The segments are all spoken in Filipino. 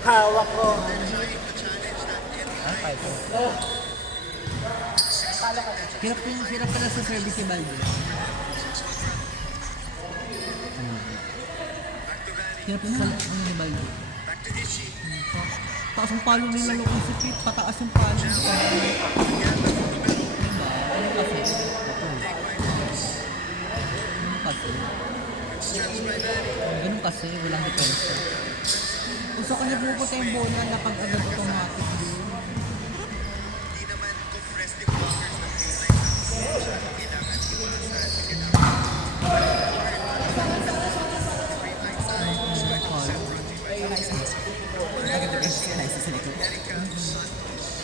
Hawak ko. Hirap pala sa service ni Baldo. Hirap sa ni Baldo. Taas ang palo nila ng isip, pataas yung palo. Diba? Ano kasi? Ganun kasi, walang depensa. Kung sa kanya pupunta yung bola, napag-agad automatic din.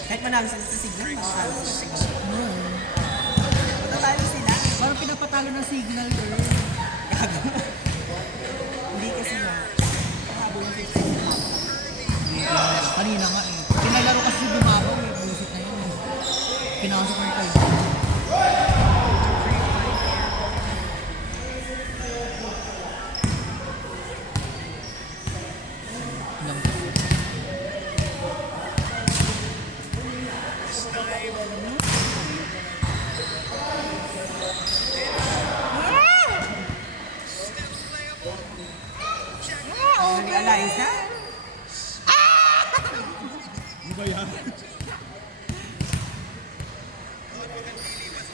Kahit manalo sila sa signal, manalo sila sa signal. Tatalo sila. Parang pinapatalo ng signal, girl. Hindi kasi nga. Nakabo yung 50. Kanina nga eh. Pinalaro kasi bumabaw eh. Bullshit na yun eh. Pinasok ng kayo. Alliance na? Ano ba yan?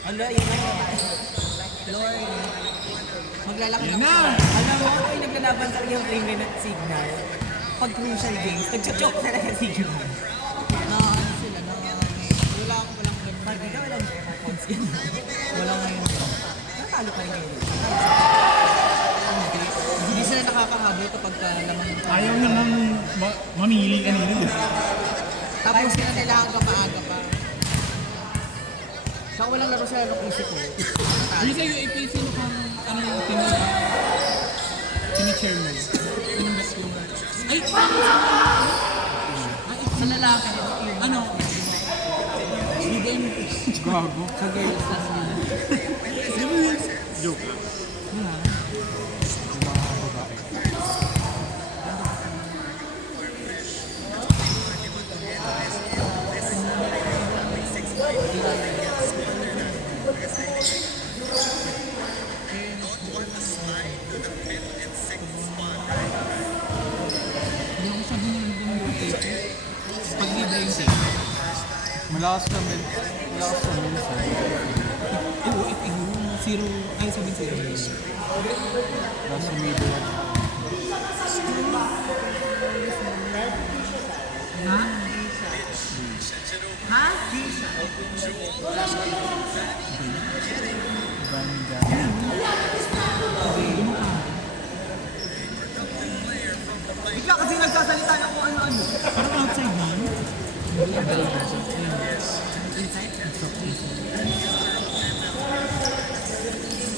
Ano, yun na yun. Lord. Maglalaki Yan na! Alam mo, ay naglalaban talaga yung Raymond at Signal. Pag crucial games, nagcha-choke talaga Signal. Ano sila na walang Pag ikaw, walang wala ngayon. natalo ka rin ngayon. Hindi sila nakakahabol kapag laman. Ayaw na nang mamili kanina. Tapos sila kailangan ka maaga pa. Saka walang laro sa laro isip ko. Hindi sa UAP, sino kang ano yung tini-chair mo? Sinong best yung... Ay! Sa lalaki, Ano? Bigay mo. Gago. sa girls lang yun. Di ba yun? Joke lang. Hindi ako sabi nyo nagdamang tape. Pag libre yung tape. Malakas kami. Malakas kami. Oo, zero, ay sabihin zero. Last middle. Ha? Ha? Banda. Bigla kasi nagsasalita na kung ano-ano. Parang outside na yun. Inside?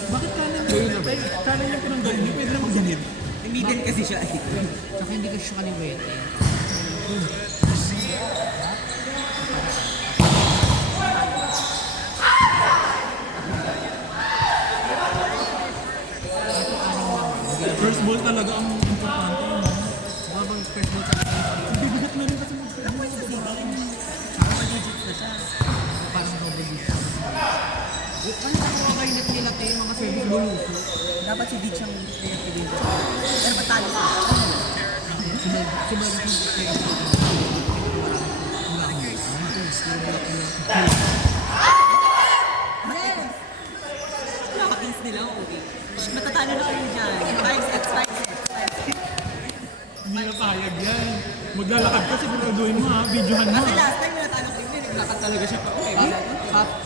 Bakit kanan mo yun? Ay, kanan yung pinanggal niyo. Pwede na magganit. Middle kasi siya. Tsaka hindi ko siya kaliwete. First ball talaga ang importante. Babang first ball talaga. Bibigat na rin kasi Parang digits na siya. Parang double digit. Ano sa mga kainit nila tayo, mga service luluso? Dapat si Ditch ang player to win. Pero matalo siya. Sumali yung player. Yes! Nakakins nila, okay. Matatalo na kayo dyan. 5 sets, 5 sets. hindi na payag yan. Maglalakad ka siguraduhin mo ha. Videohan mo Kasi ha. last time natalo ko yun, naglakad talaga siya pa. Okay,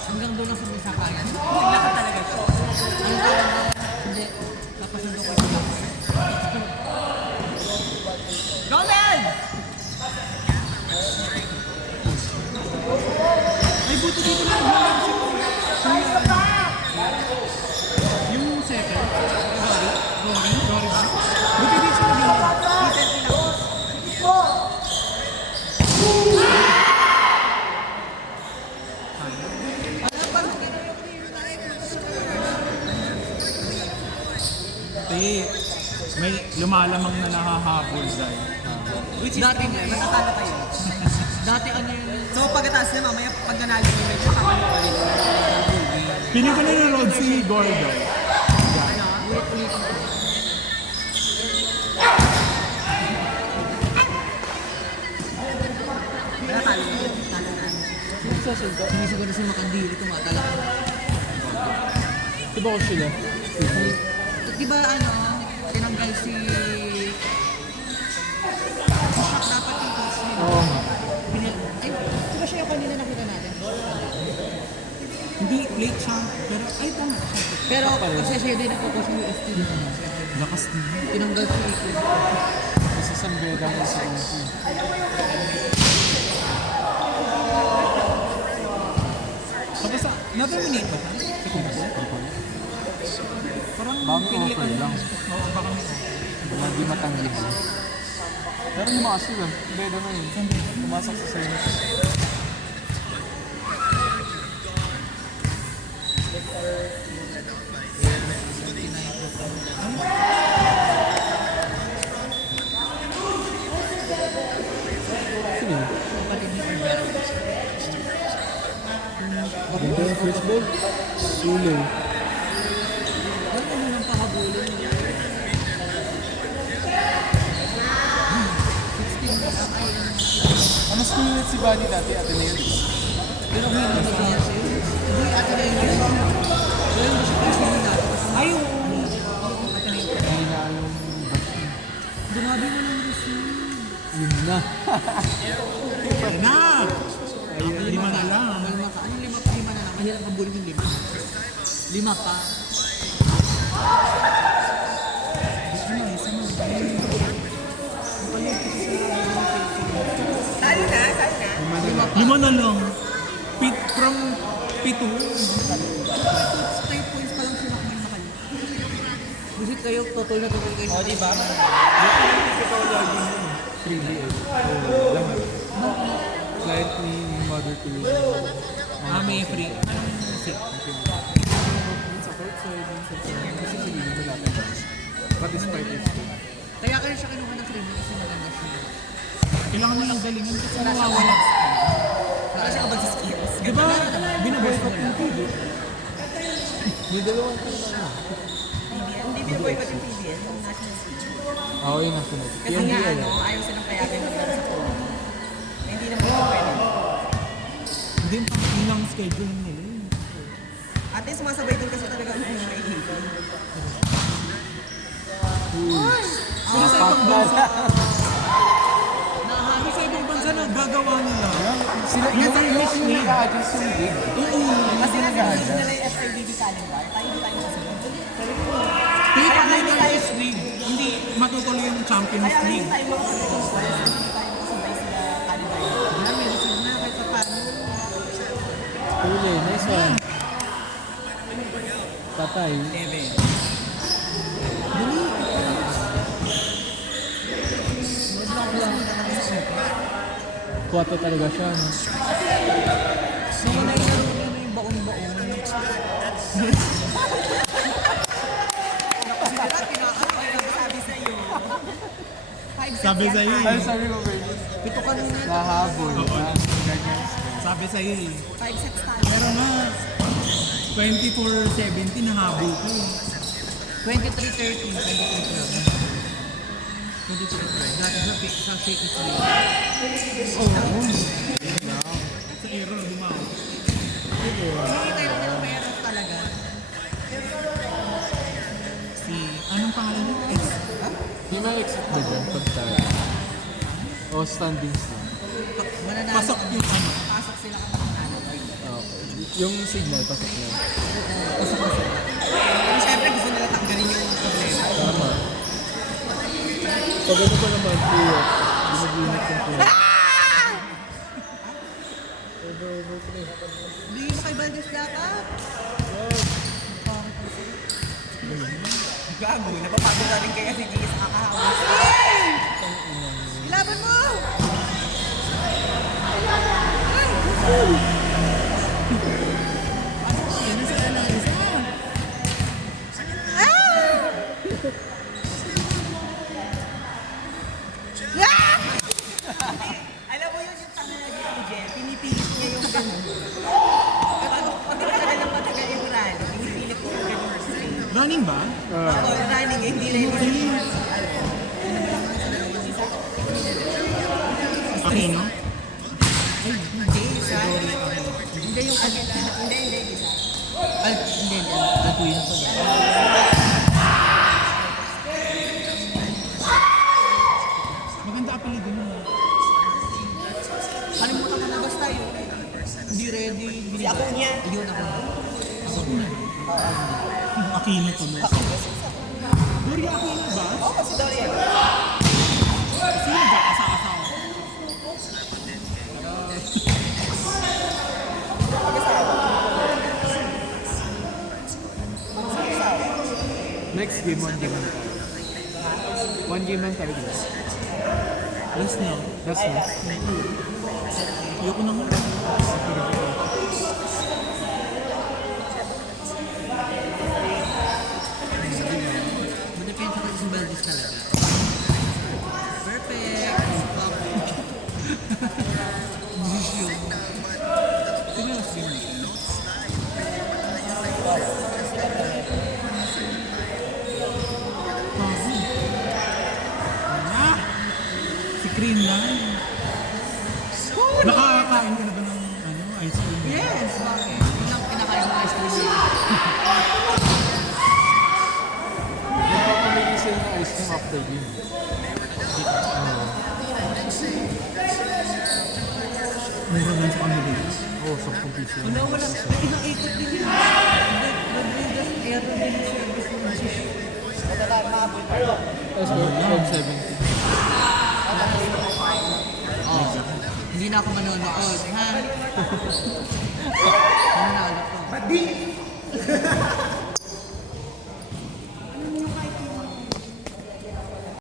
Hanggang doon lang sa may sakayan. naglakad talaga siya. Ano tawag na? Hindi. Napasundo ko siya. Roman! Ay, buti dito na. Yung second. Rory ba? Buti dito siya nag-iwan. lumalamang na nakahabol dahil. Which is Dati true, nga, matatalo kayo. Dati ano yun? So pagkatapos na mamaya, pag nanalo nyo medyo saka nyo ulit. Piling ko nanonood si Gordo. Ulit-ulit ako. Matatalo nyo. Talo na. Sinisiguro na si Makandili tumatalak. Diba ko sila? Di ba ano, tinanggal si... Shock dapat yung coach nila. Oo nga. Ay, di ba siya yung kanina nakita natin? Hindi, late siya. Pero, ay, tama. Pero kasi siya din nagpo-coach ng UST. Lakas din. Tinanggal si Iko. Kasi Sambeda mo sa Unsi. Tapos, na-terminate ba siya? Si Kunze? Parang offer lang. Oo, baka may offer. Hindi matanggap. Pero lumakas sila. Beda na yun. Pumasok sa service. Sino? Ganda yung first ball. Tuloy. Ano nang pahabulin niya? 16 na ay Ano school ulit si Bunny dati? Ateneo, di ba? pero hindi na dati. Hindi ate na yun. Pero hindi siya coach nila dati. Ay, oo. Ate na yun. Hindi na yung Grabe mo lang receive. yun na. Ayun na! Ayun, lima na lang. Lima ka. Anong lima pa? Lima na lang. Mahirap pabulin yung lima. Lima pa. Ano, isa mo. Talo na, talo na. Lima na lang. From pito. 5 points pa lang sila kung makal. Visit kayo, total na total kayo. O, diba? Client ni Mother Teresa. May free. Sa courtside, kasi hindi mo natin. But despite it, Kaya kayo siya kinuha ng frame kasi maganda siya. Kailangan nilang galingan kasi nawawala. Wala siya kabag sa skills. Di ba? Binaboycott ng TV. may dalawang team na nga. PBL. Hindi binaboycott yung PBL, yung national team. Oo, yung nasunod. Kasi nga ano, ayaw silang payagan maglaro sa Poland. Na hindi naman ito pwede. Hindi yung schedule nila. Ate, sumasabay din kasi talaga ang mga ihipan. Pero sa ibang bansa, sa ibang bansa na gagawa nila. Sila yung yung nag-a-adjust yung gig. Kasi nasa nila yung FIVB calendar, tayo hindi tayo kasunod. Kaya pag may US League, hindi matutuloy yung Champions Kaya hindi League. tayo makakasabay sa hindi tayo makasabay sila calendar. Na, may receive na kahit pa paano. Huli, nice one. Patay. Leve. Kuwato talaga siya. No? So, wala yung laro niya na yung baon-baon. Sabi sa iyo. Sabi sa iyo. Ay, sabi ko, baby. Ito kanina. Nahabol. Sabi sa iyo. 5 sets tayo. Pero na, 24-17 nahabol ko. 23-13. 23-13. 23-13. Dati sa shake is real. Sa error, lumaw. Hindi tayo nilang meron talaga. Si, anong pangalan niya? X. May mga exit ba dyan pag tayo? O standings na? Mananalo Pasok kami. yung ano. Pasok sila kami ng ano. Okay. Yung signal, pasok na. Pero syempre gusto nila tanggalin yung problema. Tama. Pag ano pa naman, playoff, ginaginit yung playoff. Over, pre. Hindi mo kay Valdez dapat. Gago, napapagod na rin kaya si Gis nakakahawa. Ilaban mo! Yan ang sila ng isa. Alam mo yun yung tanga na dito, Jen. Pinipilit niya yung gano'n. Pag matagal yung rally, pinipilit ko yung gano'n. Running ba? Ako, running, hindi na yung Aquino? Hindi, isa. Hindi yung hindi, isa. Hindi. Alcuino po niya. Maganda apelido mo. Kalimutan ko na basta yun. Hindi ready. Si ako niya. Yun ako. Aquino to mo. Doria Aquino ba? Oo, si Dorian. Sino ba? Asa-asawa. Next game, 1 game lang. 1 game lang tayo dito. Last na. That's it. Ayoko na nga. Madepende ko sa Valdez talaga. Perfect. Sino last game? Si Cream lang. Nakakain ka na ba ng ice cream? Yes, bakit? Yun lang kinakain ko ice cream. Nagpapamili sila ng ice cream after game. Mura lang sa kanila. Oo, 10 piso. Wala. Ilang ikot din yun. The greatest air daily service ng Jeep. Tapos 12.70. Oh, hindi na ako manonood, ha?